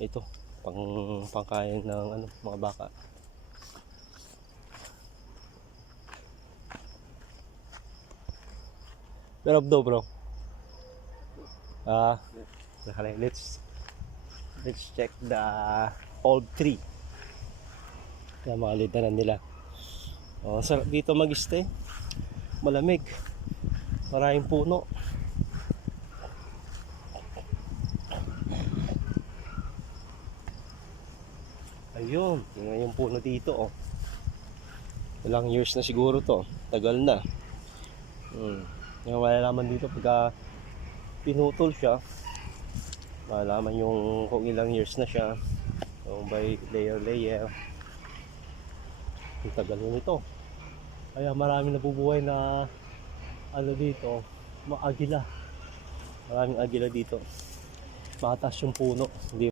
ito pangkain ng ano, mga baka. Pero daw bro. Let's check the old tree. Kaya mga litaran nila. Oh, sarap dito mag-stay. Malamig. Maraming puno. Ayun, tingnan yung puno dito oh. Ilang years na siguro to. Tagal na. Yung malalaman dito pagka pinutol siya, malalaman yung kung ilang years na siya. So by layer. Ang tagal na nito. Kaya maraming nabubuhay na ano dito, mga agila. Maraming agila dito. Mataas yung puno. Hindi